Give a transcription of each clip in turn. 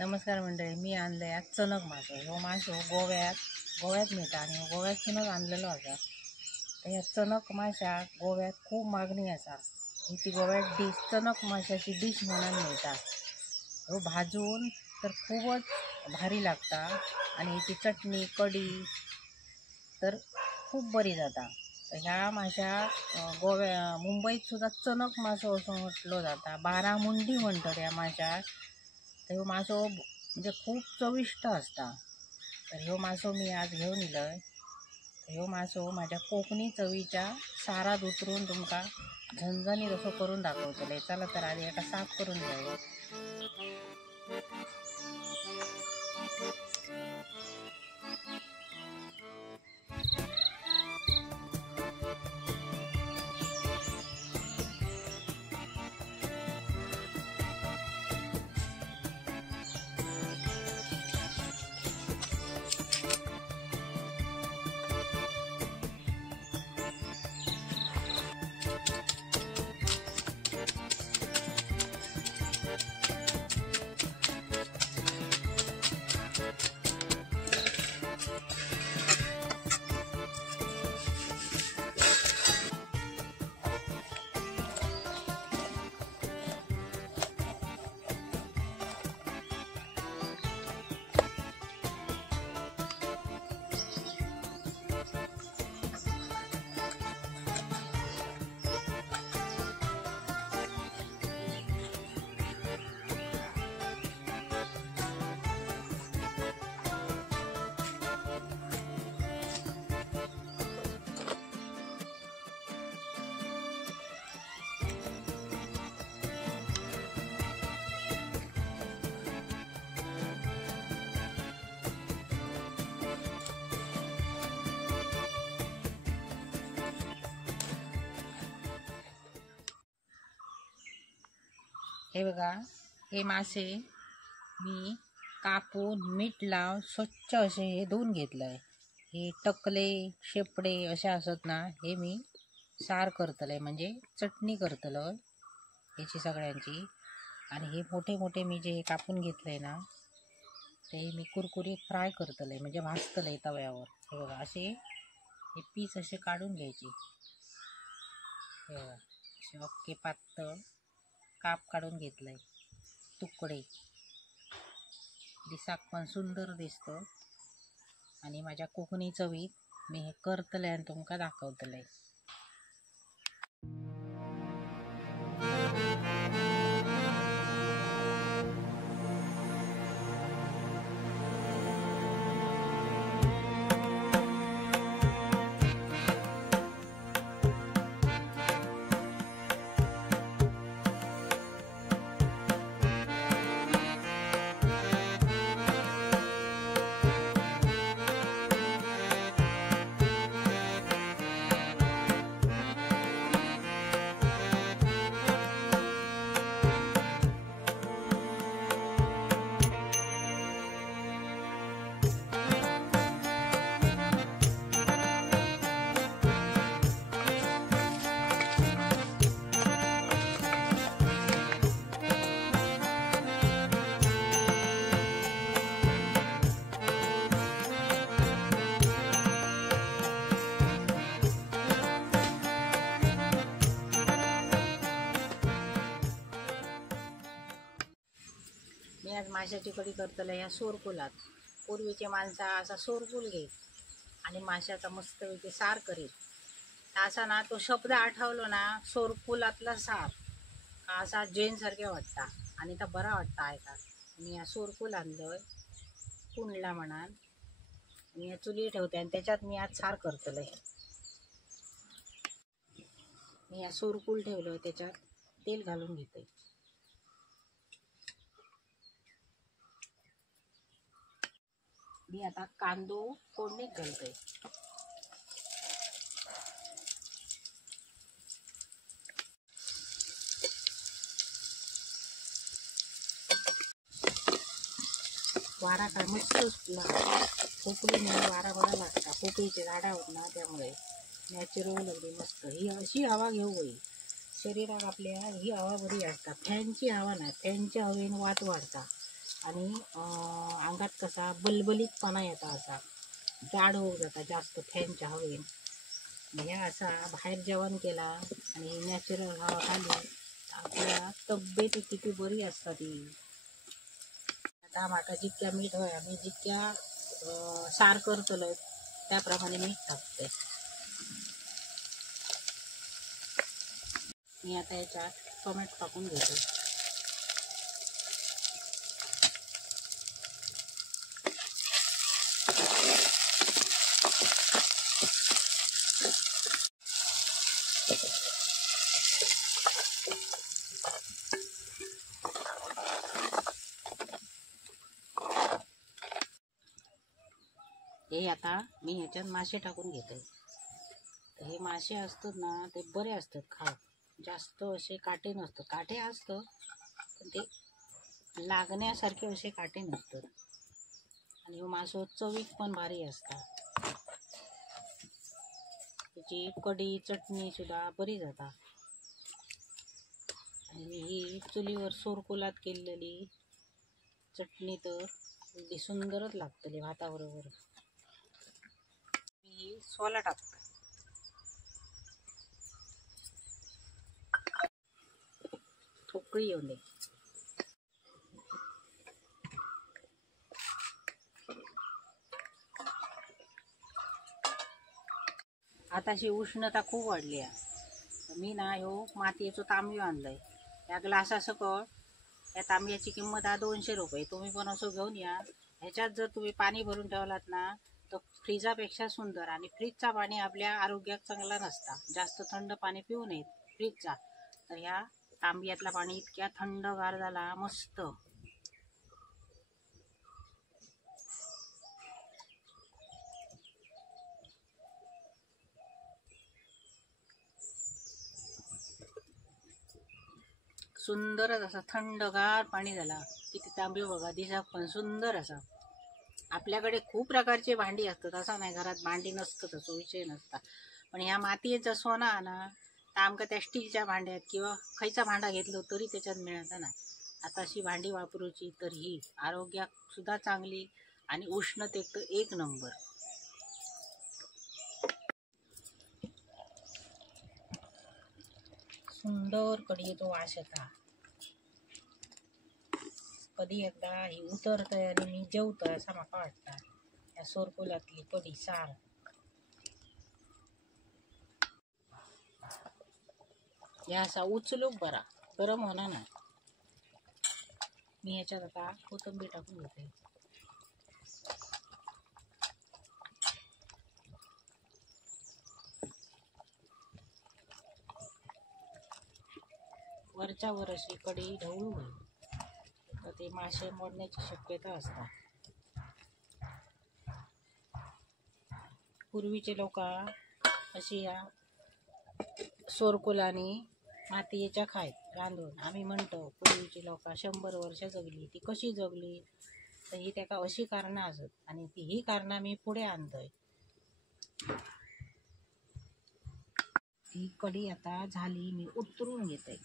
नमस्कार मंडळी, मी आणलंय आज चणक मासो. ह्यो मासो गोव्यात मिळता आणि गोव्यातूनच आणलेलो असा. तर ह्या चणक माशाक गोव्यात खूप मागणी असा. ही गोव्यात डिश चणक माशाची डिश म्हणून मिळता. ह्यो भाजून तर खूपच भारी लागता आणि ह्याची चटणी कढी तर खूप बरी जाता. ह्या माशाक मुंबईत सुद्धा चणक मासो असं म्हटलं जाता. बारामुंडी म्हणतात या माशाक. तर ह्यो मासो म्हणजे खूप चविष्ट असता. तर ह्यो मासो मी आज घेऊन इलोय. ह्यो मासो माझ्या कोकणी चवीच्या सारात उतरून तुमका झणझणीत असं करून दाखवतले. चला तर आधी एका साफ करून घ्यावं. हे बघा, हे मासे मी कापून मीठ लावून स्वच्छ असे हे धुवून घेतलंय. हे टकले शेपडे असे असत ना, हे मी सार करतलंय म्हणजे चटणी करतलं याची सगळ्यांची. आणि हे मोठे मोठे मी जे कापून घेतलंय ना, ते मी कुरकुरीत फ्राय करतलंय म्हणजे भाजतलंय तव्यावर. हे बघा, असे हे पीस असे काढून घ्यायचे. हे बघा, असे अख्खे पातळ काप काढून घेतलंय. तुकडे दिसाक पण सुंदर दिसतं आणि माझ्या कोकणी चवीत मी हे करतले आणि तुमका दाखवतले. मी आज माशाची कढी करतले ह्या सोरकुलात. पूर्वीचे माणसा असा सोरकुल घेत आणि माशाचा मस्तपैकी सार करीत. असा ना तो शब्द आठवलो ना, सोरकुलातला सार असा जैनसारखे वाटता आणि तो बरा वाटता ऐका. मी या सोरकुल आणलोय कुंडला म्हणान आणि या चुली ठेवते आणि त्याच्यात मी आज सार करतले. मी या सोरकुल ठेवलोय, त्याच्यात तेल घालून घेते. मी आता कांदो फोडणीत घालते. वारा काय मस्त सुटला. खोकलीमुळे वारा बरा लागता. खोकलीचे झाडा होत ना, त्यामुळे नॅचरल अगदी मस्त. ही अशी हवा घेऊ बाई. शरीरात आपल्या ही हवा बरी असता. फॅनची हवा नाही, फॅनच्या हवेनं वात वाढता. आणि अंगात कसा बलबलीतपणा येता, असा जाड होऊ जाता जास्त फॅनच्या हवेन. ह्या असा बाहेर जेवण केला आणि नॅचरल हवा खाली आपल्या तब्येत किती बरी असता ती. आता म्हाका जितक्या मीठ होय आम्ही जितक्या सार करतलो त्याप्रमाणे मीठ टाकते. मी आता याच्यात टोमॅटो टाकून घेतो. हे आता मी ह्याच्यात मासे टाकून घेते. हे मासे असतात ना ते बरे असतात खा, जास्त असे काटे नसतात. काटे असतं पण ते लागण्यासारखे असे काटे नसतात. आणि मासो चवीक पण भारी असता. त्याची कढी चटणी सुद्धा बरी जाता. आणि ही चुलीवर सोरकुलात केलेली चटणी तर अगदी सुंदरच लागतली भाताबरोबर. मी सोला टाकते. ठोकळी येऊन दे. आता अशी उष्णता खूप वाढली आहे. मी ना ह्यो मातीयेचो तांब्यो आणलाय. या ग्लासा सकट या तांब्याची किंमत आहे 200 रुपये. तुम्ही पण असं घेऊन या. ह्याच्यात जर तुम्ही पाणी भरून ठेवलात ना तर फ्रीजापेक्षा सुंदर. आणि फ्रीजचा पाणी आपल्या आरोग्यात चांगला नसता. जास्त थंड पाणी पिऊ नये फ्रीजचा. तर ह्या तांब्यातला पाणी इतक्या थंडगार झाला मस्त. सुंदरच असा थंडगार पाणी झाला. किती तांब्यो बघा, दिसाक पण सुंदर असा. आपल्याकडे खूप प्रकारचे भांडी असतात, असं नाही घरात भांडी नसतं तसं विषय नसता. पण ह्या मातीयेचा सोना ना तर आमका त्या स्टीलच्या भांड्यात किंवा खयचा भांडा घेतलो तरी त्याच्यात मिळत नाही. आता अशी भांडी वापरूची तर ही आरोग्याक सुद्धा चांगली आणि उष्णतेक तर एक नंबर. सुंदर कढीयेचो वास येता. कधी एकदा ही उतरतय आणि मी जेवतय असं म्हाका वाटतं. या सोरकुलातली कढी सार या असा उचलूक बरा, गरम होणार नाही. मी ह्याच्यात आता कोथिंबीर टाकून घेते. वरच्या वर अशी कढी ढवळू होईल तर ते मासे मोडण्याची शक्यता असता. पूर्वीचे लोक अशी या सोरकुलानी मातीयेच्या खायत रांधून. आम्ही म्हणतो पूर्वीची लोक 100 वर्ष जगली. ती कशी जगली तर ही त्याका अशी कारणं असत आणि ही कारणं मी पुढे आणतोय. ही कढी आता झाली, मी उतरून घेते.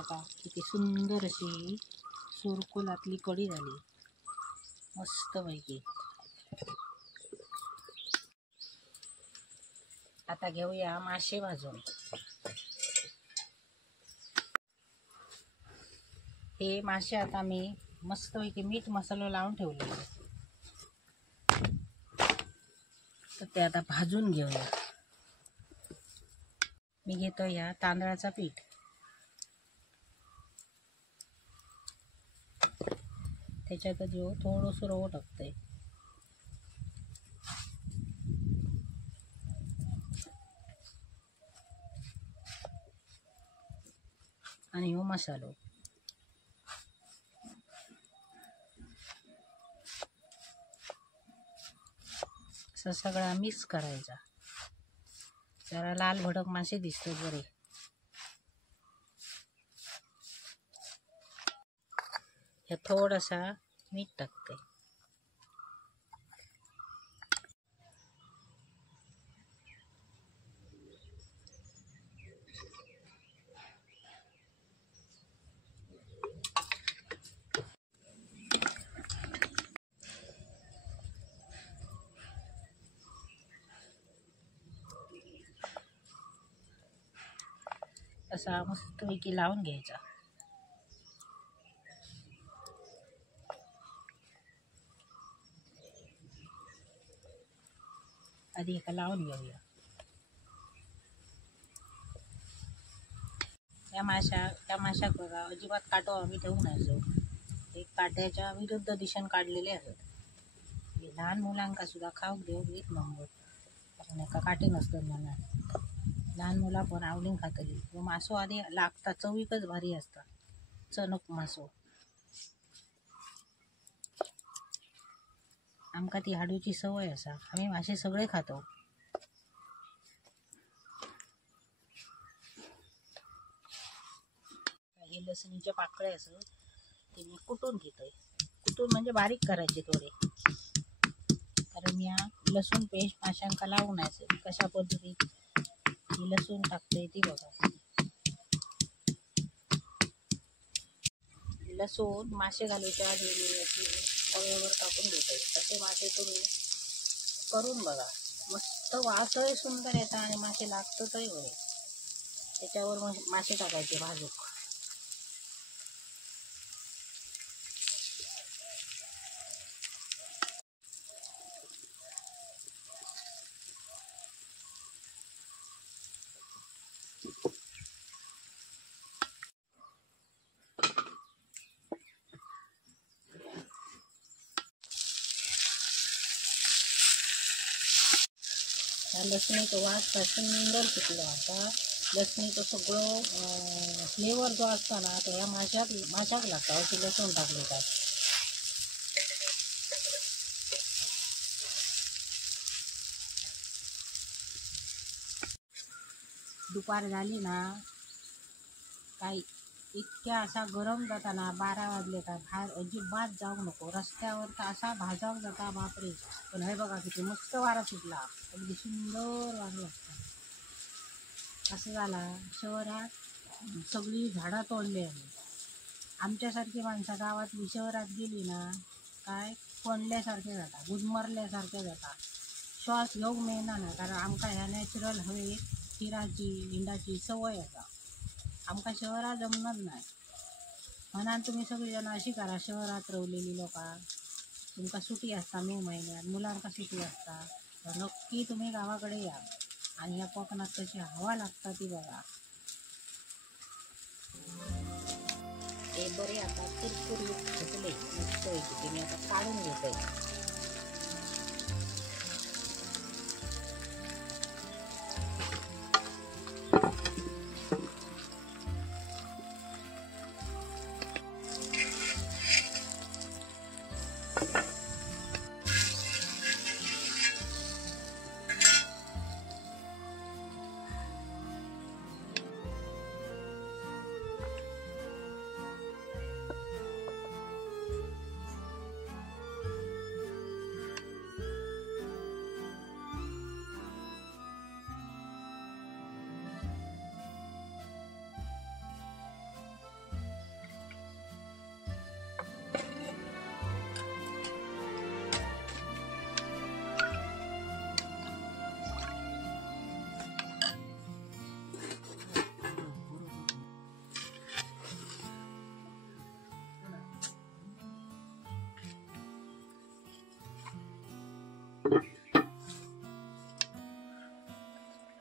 आता किती सुंदर अशी सोरकुलातली कढी झाली मस्त पैकी. आता घेऊया मासे भाजून. हे मासे आता मी मस्त पैकी मीठ मसाला लावून ठेवले तर ते आता भाजून घेऊया. मी घेतो या तांदळाचा पीठ. त्याच्यात जो थोडंसं रवं टाकते. आणि हो मसालो असं सगळा मिक्स करायचा. जरा लाल भडक मासे दिसतात बरे. हे थोडासा मीठ टाकते. असा मस्तपैकी लावून घ्यायचा. आधी एका लावून घेऊया. त्या माशाक बघा अजिबात काटो आम्ही ठेवू नाही. ते काट्याच्या विरुद्ध दिशेने काढलेले असत. लहान मुलांका सुद्धा खाऊक देऊ एक नंबर. कारण एका काटे नसतात म्हणा. लहान मुला पण आवडीन खातली. तो मासो आधी लागता चवीकच भारी असता. चणक मासो आमका ती हाडूची सवय असा. आम्ही मासे सगळे खातो. हे लसणीचे पाकळे असत ते मी कुटून घेतोय. कुटून म्हणजे बारीक करायचे थोडे. कारण या लसूण पेस्ट माशांका लावू नाही. कशा पद्धतीत ही लसूण टाकते ती बघा. लसूण मासे घालायच्या आधी तव्यावर टाकून घेतोय. असे मासे तुम्ही करून बघा. मस्त वासही सुंदर येतात आणि मासे लागतही होय. त्याच्यावर मग मासे टाकायचे भाजूक. लसणीचा वास का सुंदर सुटला. आता लसणीचं सगळं फ्लेवर जो असता ना तो या माशाक लागता. अशी लसूण टाकले का दुपार झाली ना काही इतक्या असा गरम जाता ना 12 वाजले का बाहेर अजिबात जाऊ नको. रस्त्यावर तर असा भाजाव जाता बापरे. पण हे बघा किती मस्त वारा सुटला. अगदी सुंदर वारा लागता. असं झाला शहरात सगळी झाडं तोडली आहे. आमच्यासारखी माणसं गावातली शहरात गेली ना काय कोंडल्यासारखे जाता. गुदमरल्यासारखे जाता. श्वास घेऊक मिळणार ना. कारण आमका ह्या नॅचरल हवेत फिराची हिंडाची सवय असा. आमका शहरात जमणार नाही. म्हणाल तुम्ही सगळीजण अशी करा. शहरात रवलेली लोका तुमका सुटी असता मे महिन्यात मुलांका सुटी असता तर नक्की तुम्ही गावाकडे या. आणि या कोकणात कशी हवा लागता ती बघा. ते बरे आता कुरकुरीत घेतले मस्त पैकी. ते मी आता काढून घेतोय.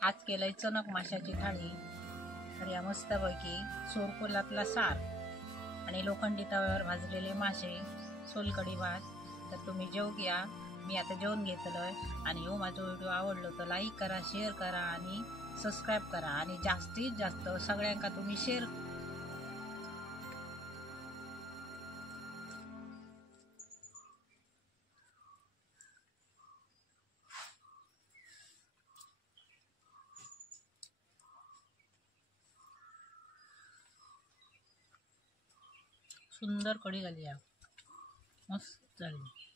आज केलंय चणक माशाची थाळी. तर या मस्तपैकी सोरपुलातला सार आणि लोखंडी तव्यावर भाजलेले मासे सोलकढी भात. तर तुम्ही जेव घ्या. मी आता जेवण घेतलोय. आणि हो माझा व्हिडिओ आवडलो तर लाईक करा, शेअर करा आणि सबस्क्राईब करा. आणि जास्तीत जास्त सगळ्यांका तुम्ही शेअर. सुंदर कढी झाली. मस्त झाली.